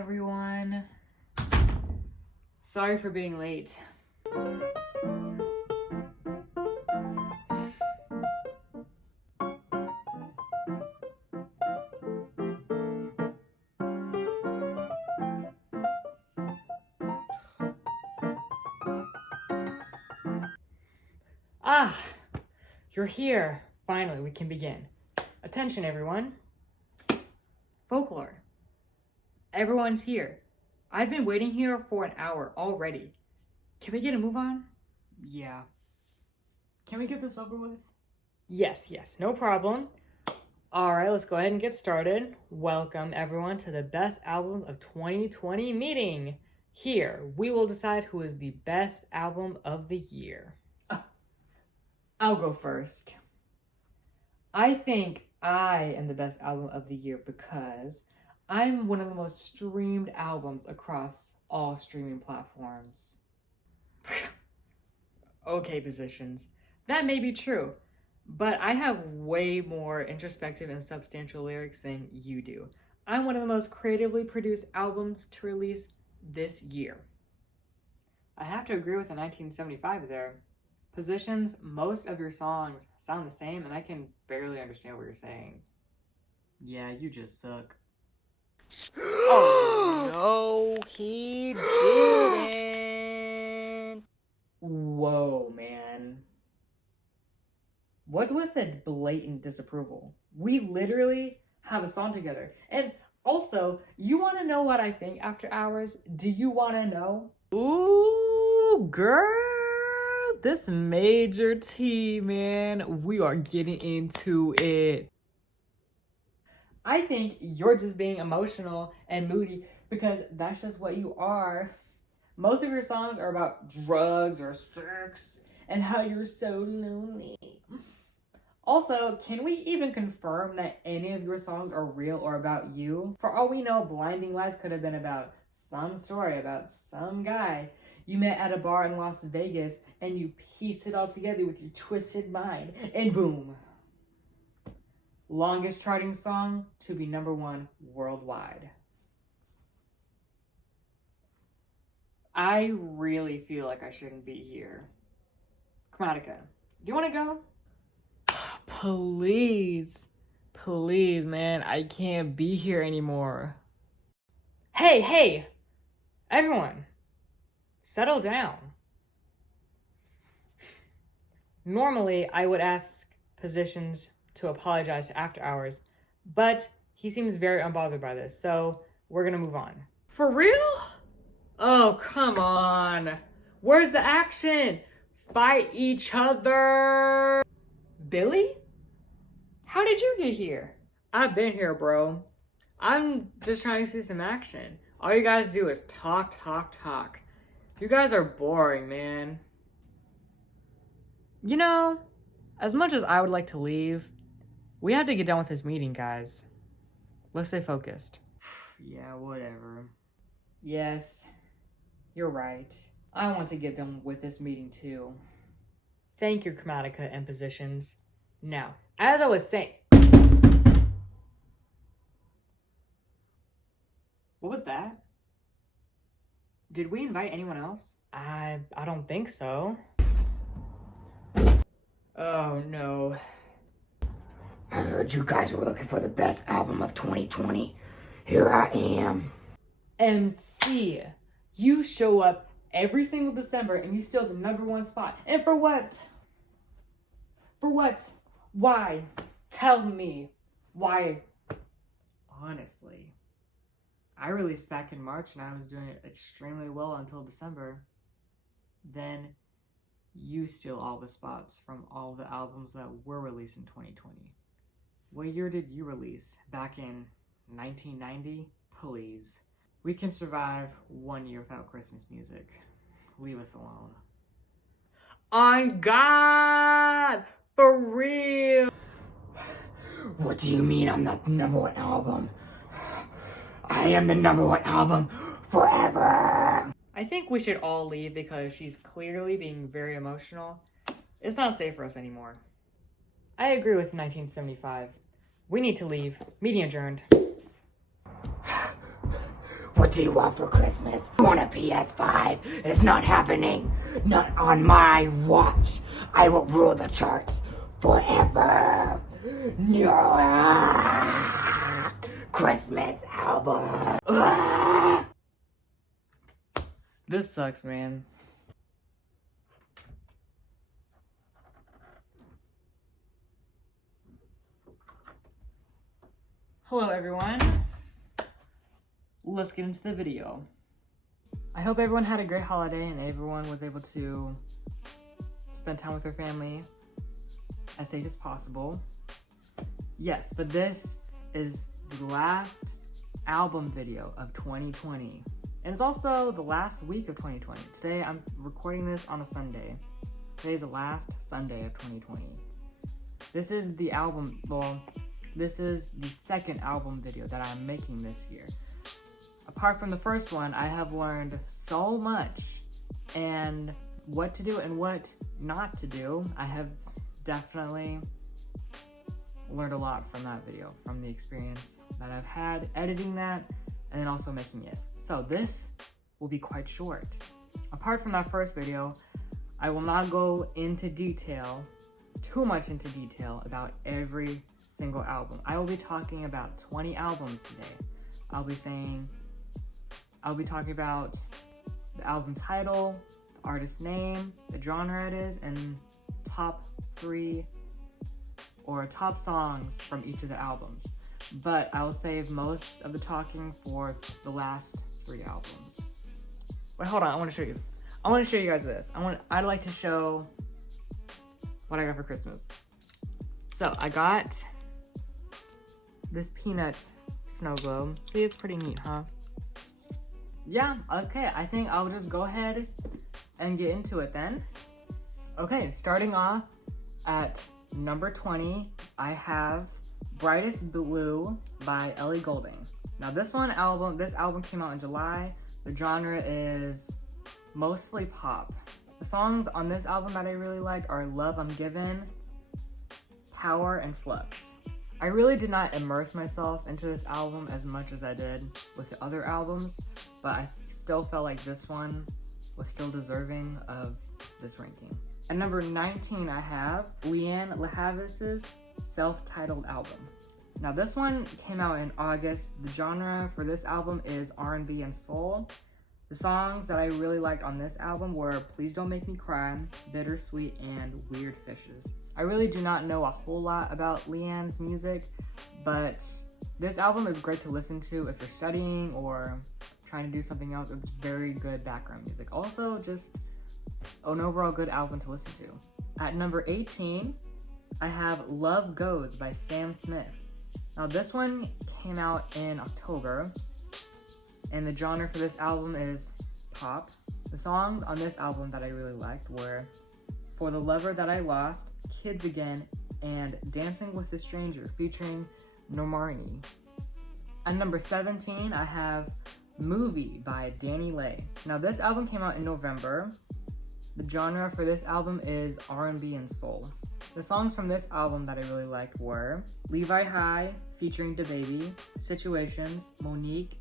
everyone. Sorry for being late. Ah, you're here. Finally, we can begin. Attention, everyone. Folklore. Everyone's here. I've been waiting here for an hour already. Can we get a move on? Yeah. Can we get this over with? Yes, no problem. Alright, let's go ahead and get started. Welcome, everyone, to the Best Albums of 2020 meeting. Here, we will decide who is the best album of the year. I'll go first. I think I am the best album of the year because I'm one of the most streamed albums across all streaming platforms. Okay, Positions. That may be true, but I have way more introspective and substantial lyrics than you do. I'm one of the most creatively produced albums to release this year. I have to agree with the 1975 there. Positions, most of your songs sound the same, and I can barely understand what you're saying. Yeah, you just suck. Oh, no, he didn't. Whoa, man. What's with the blatant disapproval? We literally have a song together. And also, you want to know what I think after hours? Do you want to know? Ooh, girl. This major tea, man. We are getting into it. I think you're just being emotional and moody because that's just what you are. Most of your songs are about drugs or sex and how you're so lonely. Also, can we even confirm that any of your songs are real or about you? For all we know, Blinding Lights could have been about some story about some guy you met at a bar in Las Vegas and you pieced it all together with your twisted mind, and boom. Longest charting song to be #1 worldwide. I really feel like I shouldn't be here. Chromatica, do you want to go? Please, man, I can't be here anymore. Hey, everyone, settle down. Normally, I would ask Positions to apologize to After Hours, but he seems very unbothered by this, so we're gonna move on. For real? Oh, come on. Where's the action? Fight each other. Billy? How did you get here? I've been here, bro. I'm just trying to see some action. All you guys do is talk. You guys are boring, man. You know, as much as I would like to leave, we have to get done with this meeting, guys. Let's stay focused. Yeah, whatever. Yes, you're right. I want to get done with this meeting too. Thank you, Chromatica and Positions. Now, as I was saying... What was that? Did we invite anyone else? I don't think so. Oh no. I heard you guys were looking for the best album of 2020. Here I am. MC, you show up every single December and you steal the #1 spot. And for what? For what? Why? Tell me. Why? Honestly, I released back in March and I was doing it extremely well until December. Then you steal all the spots from all the albums that were released in 2020. What year did you release? Back in 1990? Please. We can survive 1 year without Christmas music. Leave us alone. On God! For real! What do you mean I'm not the #1 album? I am the #1 album forever! I think we should all leave because she's clearly being very emotional. It's not safe for us anymore. I agree with 1975. We need to leave. Meeting adjourned. What do you want for Christmas? You want a PS5? It's not happening. Not on my watch. I will rule the charts forever. No. Christmas album. This sucks, man. Hello, everyone. Let's get into the video. I hope everyone had a great holiday and everyone was able to spend time with their family as safe as possible. Yes, but this is the last album video of 2020. And it's also the last week of 2020. Today, I'm recording this on a Sunday. Today's the last Sunday of 2020. This is the album, well, this is the second album video that I'm making this year. Apart from the first one, I have learned so much and what to do and what not to do. I have definitely learned a lot from that video, from the experience that I've had editing that and then also making it. So this will be quite short. Apart from that first video, I will not go into detail, too much into detail about every single album. I will be talking about 20 albums today. I'll be talking about the album title, the artist name, the genre it is, and top 3 or top songs from each of the albums. But I'll save most of the talking for the last 3 albums. Wait, hold on, I want to show you. I want to show you guys this. I'd like to show what I got for Christmas. So I got this peanut snow globe. See, it's pretty neat, huh? Yeah, okay, I think I'll just go ahead and get into it then. Okay, starting off at number 20, I have Brightest Blue by Ellie Goulding. Now this album came out in July. The genre is mostly pop. The songs on this album that I really liked are Love I'm Given, Power, and Flux. I really did not immerse myself into this album as much as I did with the other albums, but I still felt like this one was still deserving of this ranking. At number 19, I have Lianne La Havas' self-titled album. Now this one came out in August. The genre for this album is R&B and soul. The songs that I really liked on this album were Please Don't Make Me Cry, Bittersweet, and Weird Fishes. I really do not know a whole lot about Lianne's music, but this album is great to listen to if you're studying or trying to do something else. It's very good background music. Also, just an overall good album to listen to. At number 18, I have Love Goes by Sam Smith. Now this one came out in October, and the genre for this album is pop. The songs on this album that I really liked were For the Lover That I Lost, Kids Again, and Dancing with a Stranger featuring Normani. At number 17, I have Movie by Danny Lay. Now this album came out in November. The genre for this album is R&B and soul. The songs from this album that I really liked were Levi High featuring DaBaby, Situations, Monique,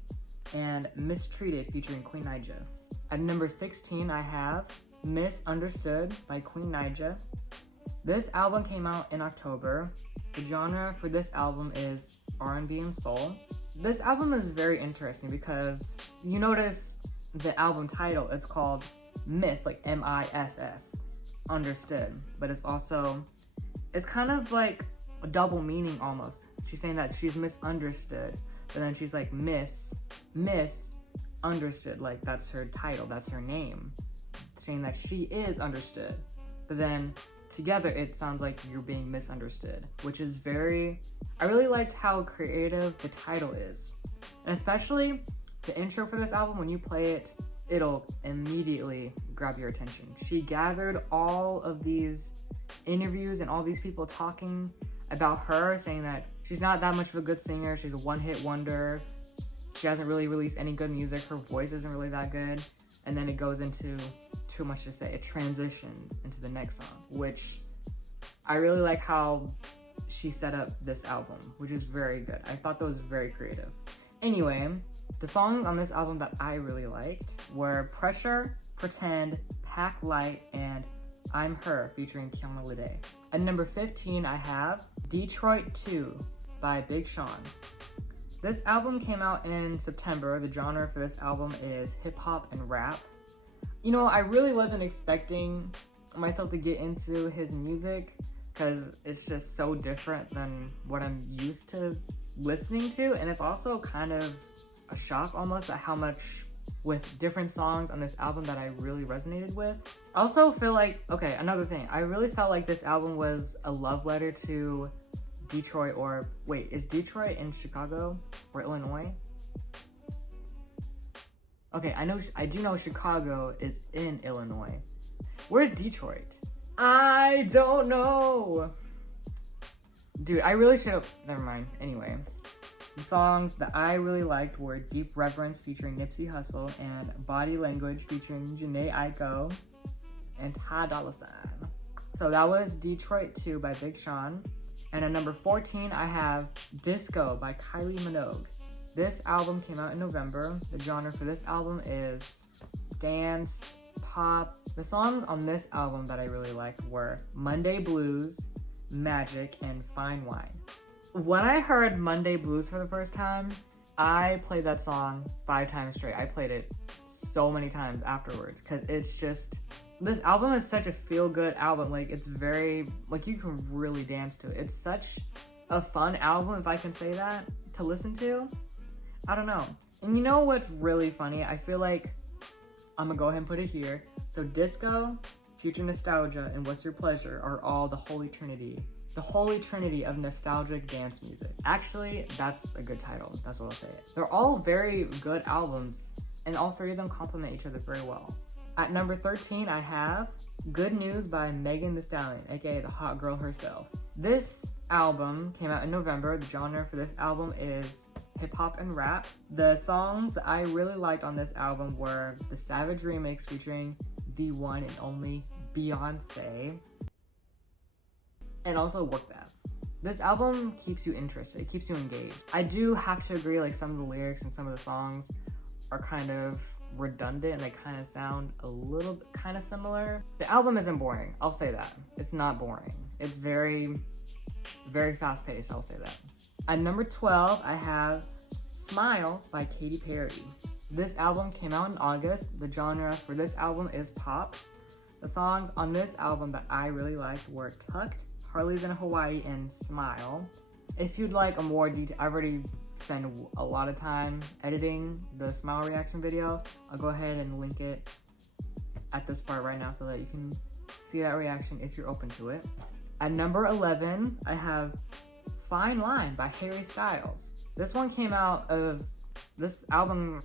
and Mistreated featuring Queen Naija. At number 16, I have Misunderstood by Queen Naija. This album came out in October. The genre for this album is R&B and soul. This album is very interesting because you notice the album title, it's called Miss, like M-I-S-S, Understood, but it's kind of like a double meaning almost. She's saying that she's misunderstood, but then she's like Miss Understood, like that's her title, that's her name, saying that she is understood, but then together it sounds like you're being misunderstood, which is I really liked how creative the title is, and especially the intro for this album. When you play it, it'll immediately grab your attention. She gathered all of these interviews and all these people talking about her, saying that she's not that much of a good singer, she's a one-hit wonder, she hasn't really released any good music, her voice isn't really that good, and then it goes into too much to say. It transitions into the next song, which I really like how she set up this album, which is very good. I thought that was very creative. Anyway, The songs on this album that I really liked were Pressure, Pretend, Pack Light, and I'm Her featuring Kiana Lede. At number 15, I have Detroit 2 by Big Sean. This album came out in September. The genre for this album is hip hop and rap. You know, I really wasn't expecting myself to get into his music because it's just so different than what I'm used to listening to, and it's also kind of a shock almost at how much with different songs on this album that I really resonated with. I also feel like, okay, another thing, I really felt like this album was a love letter to Detroit, or wait, is Detroit in Chicago or Illinois? Okay, I do know Chicago is in Illinois. Where's Detroit? I don't know. Dude, I really should have, never mind. Anyway, the songs that I really liked were Deep Reverence featuring Nipsey Hussle and Body Language featuring Jhené Aiko and Ty Dolla $ign. So that was Detroit 2 by Big Sean. And at number 14, I have Disco by Kylie Minogue. This album came out in November. The genre for this album is dance, pop. The songs on this album that I really liked were Monday Blues, Magic, and Fine Wine. When I heard Monday Blues for the first time, I played that song 5 times straight. I played it so many times afterwards because it's just, this album is such a feel-good album. Like, it's very, like, you can really dance to it. It's such a fun album, if I can say that, to listen to. I don't know. And you know what's really funny? I feel like, I'm gonna go ahead and put it here. So Disco, Future Nostalgia, and What's Your Pleasure are all the holy trinity. The holy trinity of nostalgic dance music. Actually, that's a good title. That's what I'll say. They're all very good albums, and all 3 of them complement each other very well. At number 13, I have Good News by Megan Thee Stallion, aka the hot girl herself. This album came out in November. The genre for this album is hip hop and rap. The songs that I really liked on this album were the Savage remix featuring the one and only Beyonce, and also Work That. This album keeps you interested, it keeps you engaged. I do have to agree, like, some of the lyrics and some of the songs are kind of redundant and they kind of sound a little bit kind of similar. The album isn't boring, I'll say that. It's not boring. It's very, very fast paced, I'll say that. At number 12, I have Smile by Katy Perry. This album came out in August. The genre for this album is pop. The songs on this album that I really liked were Tucked, Harley's in Hawaii, and Smile. If you'd like a more I've already spent a lot of time editing the Smile reaction video. I'll go ahead and link it at this part right now so that you can see that reaction if you're open to it. At number 11, I have Fine Line by Harry Styles. This album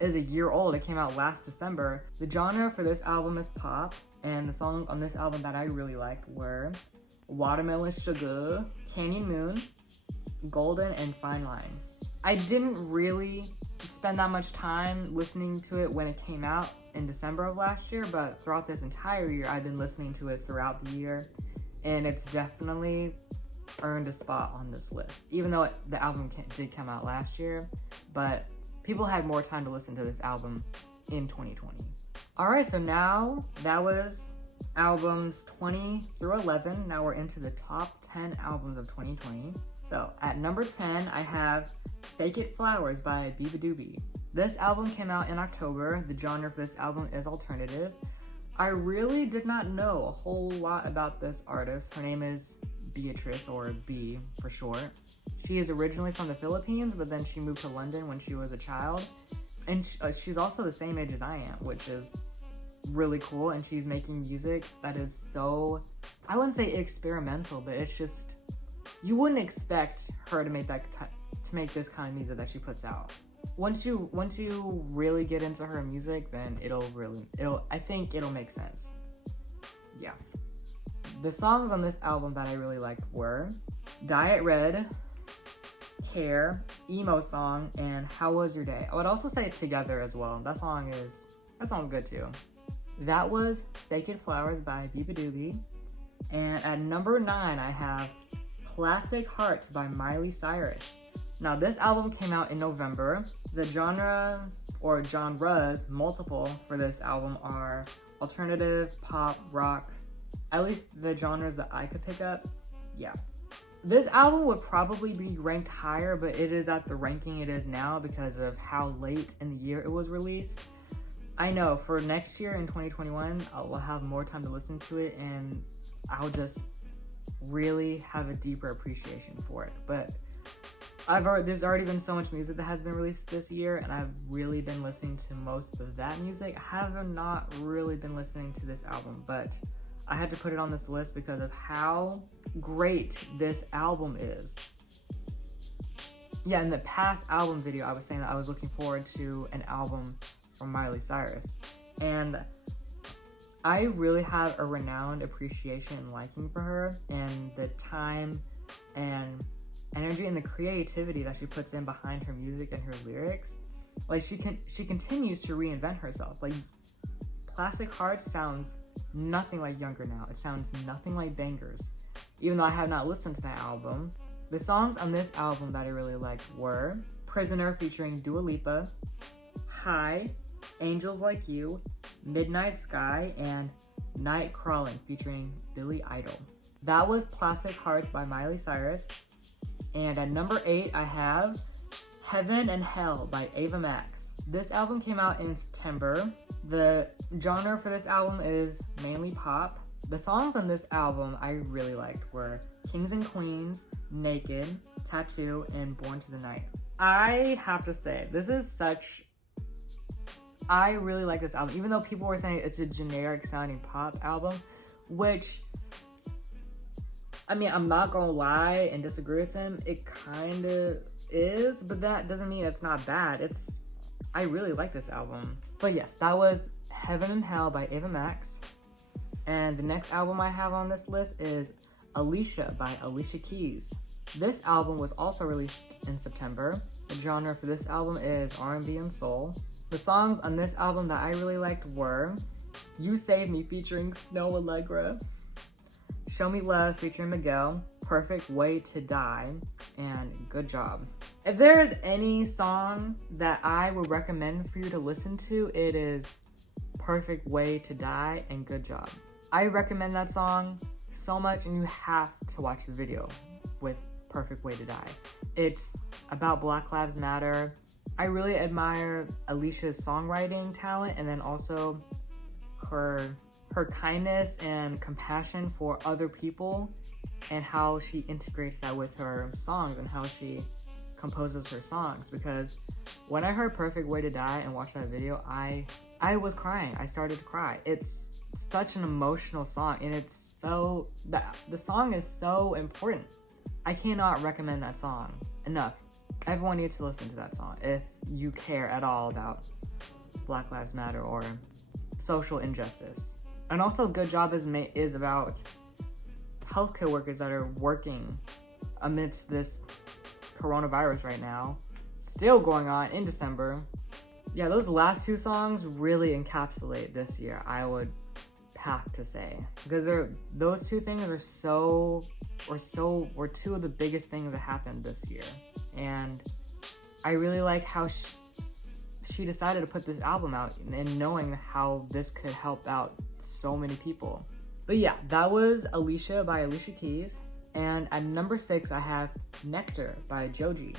is a year old. It came out last December. The genre for this album is pop, and the songs on this album that I really liked were Watermelon Sugar, Canyon Moon, Golden, and Fine Line. I didn't really spend that much time listening to it when it came out in December of last year, but throughout this entire year, I've been listening to it throughout the year, and it's definitely earned a spot on this list, even though the album did come out last year, but people had more time to listen to this album in 2020. All right, so now that was albums 20 through 11. Now we're into the top 10 albums of 2020. So at number 10, I have Fake It Flowers by Biba Doobie. This album came out in October. The genre for this album is alternative. I really did not know a whole lot about this artist. Her name is Beatrice, or B for short. She is originally from the Philippines, but then she moved to London when she was a child. And she's also the same age as I am, which is really cool. And she's making music that is so, I wouldn't say experimental, but it's just, you wouldn't expect her to make this kind of music that she puts out. Once you really get into her music, then I think it'll make sense. Yeah. The songs on this album that I really liked were Diet Red, Care, Emo Song, and How Was Your Day? I would also say Together as well. That song's good too. That was Fake It Flowers by Biba Doobie. And at number 9, I have Plastic Hearts by Miley Cyrus. Now, this album came out in November. The genre or genres multiple for this album are alternative, pop, rock, at least the genres that I could pick up. Yeah. This album would probably be ranked higher, but it is at the ranking it is now because of how late in the year it was released. I know for next year in 2021, I'll have more time to listen to it and I'll just really have a deeper appreciation for it. But there's already been so much music that has been released this year, and I've really been listening to most of that music. I have not really been listening to this album, but I had to put it on this list because of how great this album is. Yeah, in the past album video, I was saying that I was looking forward to an album from Miley Cyrus, and I really have a renowned appreciation and liking for her and the time and energy and the creativity that she puts in behind her music and her lyrics. Like she continues to reinvent herself. Like Plastic Hearts sounds nothing like Younger Now. It sounds nothing like Bangers. Even though I have not listened to that album. The songs on this album that I really liked were Prisoner featuring Dua Lipa, High, Angels Like You, Midnight Sky, and Night Crawling featuring Billy Idol. That was Plastic Hearts by Miley Cyrus. And at number 8, I have Heaven and Hell by Ava Max. This album came out in September. The genre for this album is mainly pop. The songs on this album I really liked were Kings and Queens, Naked, Tattoo, and Born to the Night. I have to say, I really like this album, even though people were saying it's a generic sounding pop album, which, I mean, I'm not gonna lie and disagree with them. It kind of is, but that doesn't mean it's not bad. I really like this album. But yes, that was Heaven and Hell by Ava Max. And the next album I have on this list is ALICIA by Alicia Keys. This album was also released in September. The genre for this album is R&B and soul. The songs on this album that I really liked were You Save Me featuring Snow Allegra, Show Me Love featuring Miguel, Perfect Way to Die, and Good Job. If there is any song that I would recommend for you to listen to, it is Perfect Way to Die and Good Job. I recommend that song so much, and you have to watch the video with Perfect Way to Die. It's about Black Lives Matter. I really admire Alicia's songwriting talent, and then also her kindness and compassion for other people, and how she integrates that with her songs and how she composes her songs. Because when I heard Perfect Way to Die and watched that video, I was crying. I started to cry. It's such an emotional song, and the song is so important. I cannot recommend that song enough. Everyone needs to listen to that song if you care at all about Black Lives Matter or social injustice. And also, Good Job is about healthcare workers that are working amidst this coronavirus right now, still going on in December. Yeah, those last two songs really encapsulate this year, I would have to say, because those two things were two of the biggest things that happened this year. And I really like how she decided to put this album out, and knowing how this could help out so many people. But yeah, that was ALICIA by Alicia Keys. And at number 6, I have Nectar by Joji.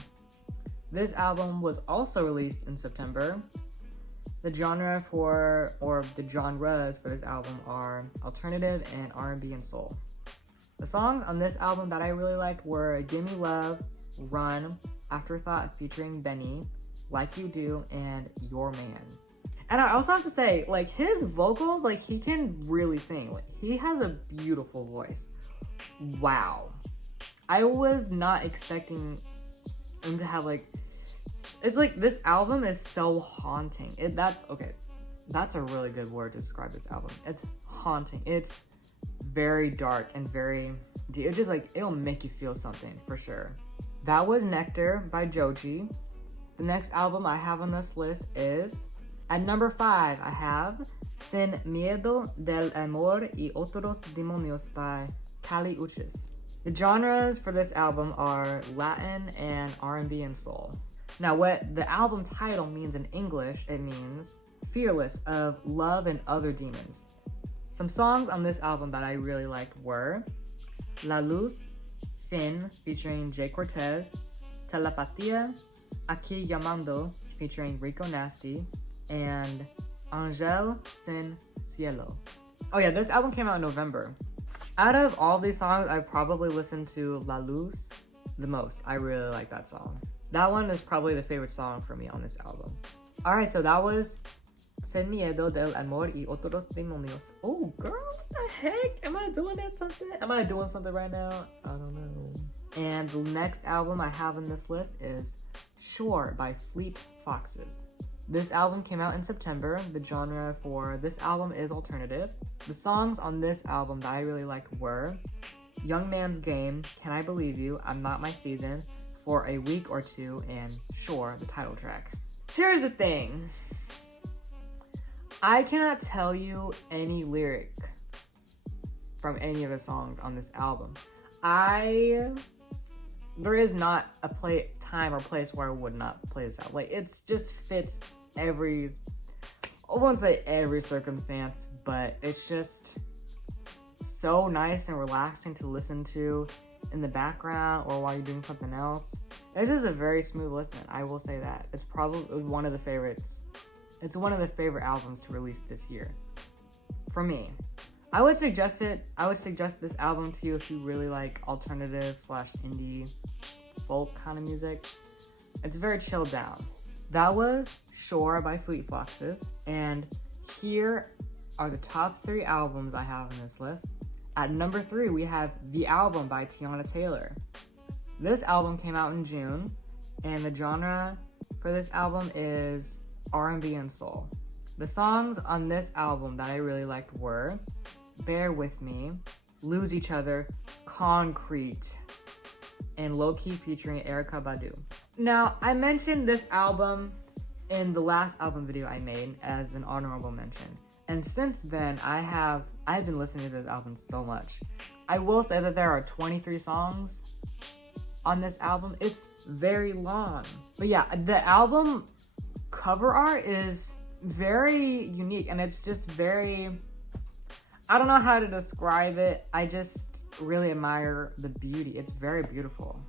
This album was also released in September. The genres for this album are alternative and R&B and soul. The songs on this album that I really liked were Gimme Love, Run, Afterthought featuring Benny, Like You Do, and Your Man. And I also have to say, like, his vocals, like, he can really sing. Like, he has a beautiful voice. Wow. I was not expecting him to have, like, it's like, this album is so haunting. That's a really good word to describe this album. It's haunting. It's very dark and very deep. It's just like, it'll make you feel something for sure. That was Nectar by Joji. The next album I have on this list is, at number 5, I have Sin Miedo del Amor y Otros Demonios by Kali Uchis. The genres for this album are Latin and R&B and soul. Now, what the album title means in English, it means fearless of love and other demons. Some songs on this album that I really liked were La Luz, Fin, featuring Jay Cortez, Telepatía, Aquí Llamando, featuring Rico Nasty, and Angel Sin Cielo. Oh yeah, this album came out in November. Out of all these songs, I probably listened to La Luz the most. I really like that song. That one is probably the favorite song for me on this album. Alright, so that was Sin Miedo del Amor y Otros Demonios. Oh girl, what the heck? Am I doing something? Am I doing something right now? I don't know. And the next album I have on this list is Shore by Fleet Foxes. This album came out in September. The genre for this album is alternative. The songs on this album that I really liked were Young Man's Game, Can I Believe You, I'm Not My Season, For a Week or Two, and Shore, the title track. Here's the thing. I cannot tell you any lyric from any of the songs on this album. There is not a time or place where I would not play this out. Like, it's just fits I won't say every circumstance, but it's just so nice and relaxing to listen to in the background or while you're doing something else. It's just a very smooth listen, I will say that. It's probably one of the favorites. It's one of the favorite albums to release this year. For me. I would suggest this album to you if you really like alternative / indie folk kind of music. It's very chilled down. That was Shore by Fleet Foxes, and here are the top 3 albums I have on this list. At number 3, we have The Album by Tiana Taylor. This album came out in June, and the genre for this album is R&B and soul. The songs on this album that I really liked were Bear With Me, Lose Each Other, Concrete, and Low Key featuring Erykah Badu. Now, I mentioned this album in the last album video I made as an honorable mention. And since then, I've been listening to this album so much. I will say that there are 23 songs on this album. It's very long. But yeah, the album cover art is very unique, and it's just very, I don't know how to describe it. I just really admire the beauty. It's very beautiful.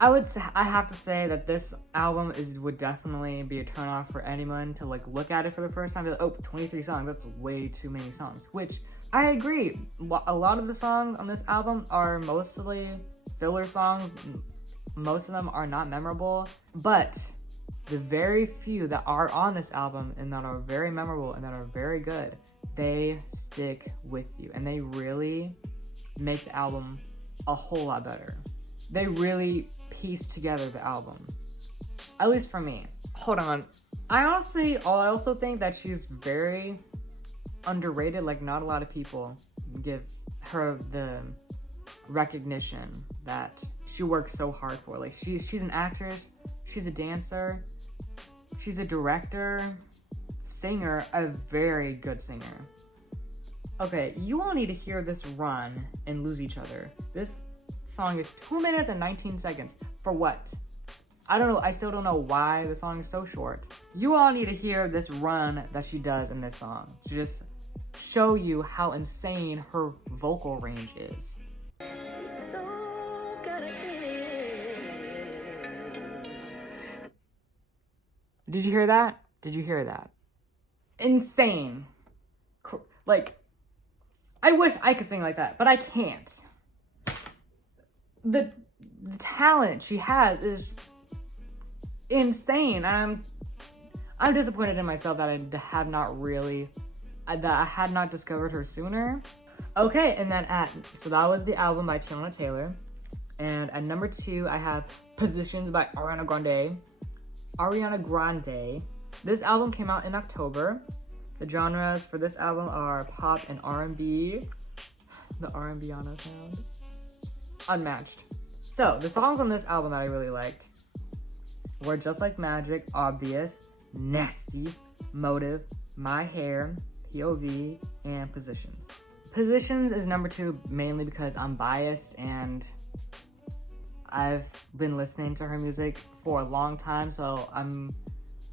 I have to say that this album would definitely be a turnoff for anyone to like look at it for the first time. Be like, oh, 23 songs, that's way too many songs. Which I agree. A lot of the songs on this album are mostly filler songs. Most of them are not memorable, but the very few that are on this album and that are very memorable and that are very good, they stick with you and they really make the album a whole lot better. They really piece together the album, at least for me. Hold on, I also think that she's very underrated. Like, not a lot of people give her the recognition that she works so hard for. Like, she's an actress, she's a dancer, she's a director, singer, a very good singer. Okay, you all need to hear this run and Lose Each Other. This song is 2 minutes and 19 seconds. For what? I don't know. I still don't know why the song is so short. You all need to hear this run that she does in this song to just show you how insane her vocal range is. Did you hear that? Did you hear that? Insane. Like, I wish I could sing like that, but I can't. The talent she has is insane. I'm disappointed in myself that I had not discovered her sooner. Okay, and then so that was the album by Tiana Taylor. And at number 2, I have Positions by Ariana Grande. This album came out in October. The genres for this album are pop and R&B. The R&B-ana sound. Unmatched. So, the songs on this album that I really liked were Just Like Magic, Obvious, Nasty, Motive, My Hair, POV, and Positions. Positions is number 2 mainly because I'm biased and I've been listening to her music for a long time, so I'm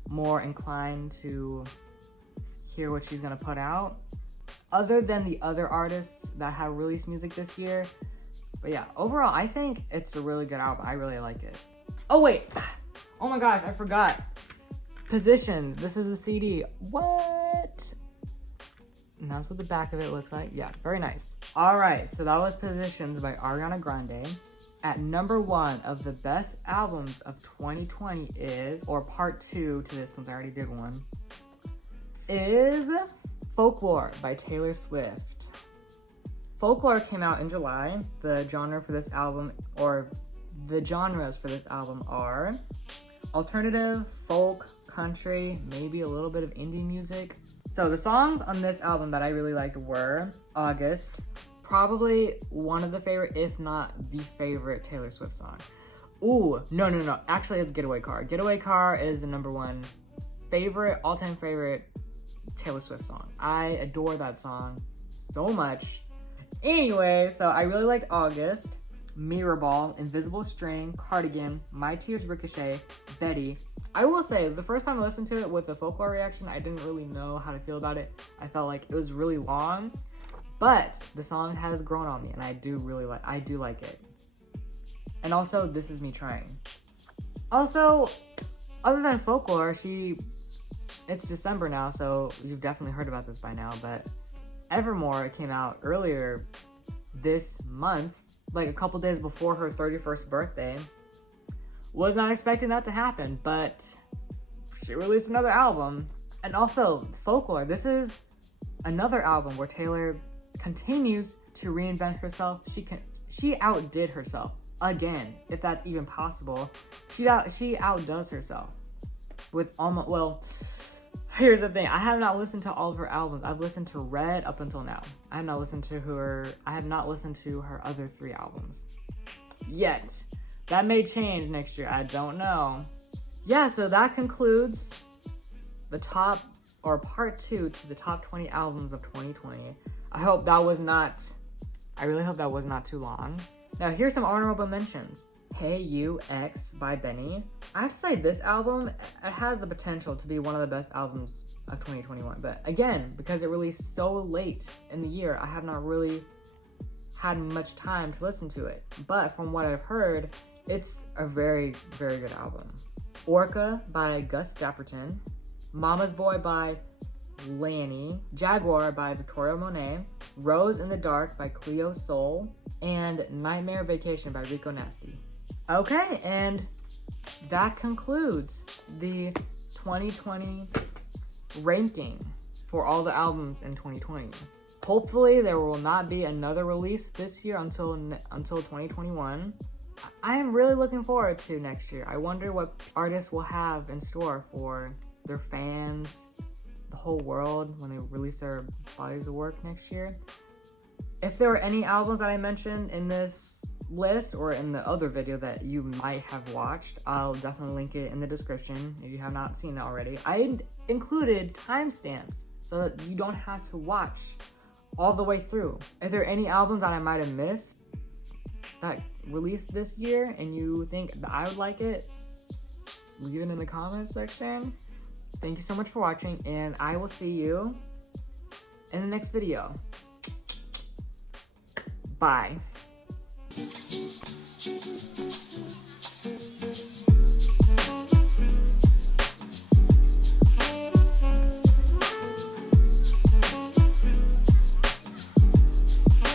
more inclined to hear what she's gonna put out, other than the other artists that have released music this year. But yeah, overall, I think it's a really good album. I really like it. Oh wait, oh my gosh, I forgot. Positions, this is the CD. What? And that's what the back of it looks like. Yeah, very nice. All right, so that was Positions by Ariana Grande. At number 1 of the best albums of 2020 is, or part 2 to this since I already did one, is Folklore by Taylor Swift. Folklore came out in July. The genre for this album, or the genres for this album are alternative, folk, country, maybe a little bit of indie music. So the songs on this album that I really liked were August, probably one of the favorite, if not the favorite Taylor Swift song. Ooh, no. Actually, it's Getaway Car. Getaway Car is the number 1 favorite, all-time favorite Taylor Swift song. I adore that song so much. Anyway, so I really liked August, Mirror Ball, Invisible String, Cardigan, My Tears Ricochet, Betty. I will say, the first time I listened to it with the Folklore reaction, I didn't really know how to feel about it. I felt like it was really long, but the song has grown on me, and I do like it. And also, This Is Me Trying. Also, other than Folklore, it's December now, so you've definitely heard about this by now, but Evermore came out earlier this month, like a couple days before her 31st birthday. Was not expecting that to happen, but she released another album. And also, Folklore, this is another album where Taylor continues to reinvent herself. She outdid herself again, if that's even possible. She outdoes herself with almost, well, here's the thing. I have not listened to all of her albums. I've listened to Red up until now. I have not listened to her other 3 albums yet. That may change next year. I don't know. Yeah, so that concludes the top, or part 2 to the top 20 albums of 2020. I really hope that was not too long. Now here's some honorable mentions. Hey You X by Benny. I have to say, this album, it has the potential to be one of the best albums of 2021. But again, because it released so late in the year, I have not really had much time to listen to it. But from what I've heard, it's a very, very good album. Orca by Gus Dapperton. Mama's Boy by Lanny. Jaguar by Victoria Monet. Rose in the Dark by Cleo Soul. And Nightmare Vacation by Rico Nasty. Okay, and that concludes the 2020 ranking for all the albums in 2020. Hopefully there will not be another release this year until 2021. I am really looking forward to next year. I wonder what artists will have in store for their fans, the whole world, when they release their bodies of work next year. If there were any albums that I mentioned in this list or in the other video that you might have watched, I'll definitely link it in the description if you have not seen it already. I included timestamps so that you don't have to watch all the way through. If there are any albums that I might have missed that released this year and you think that I would like it, leave it in the comments section. Thank you so much for watching, and I will see you in the next video. Bye.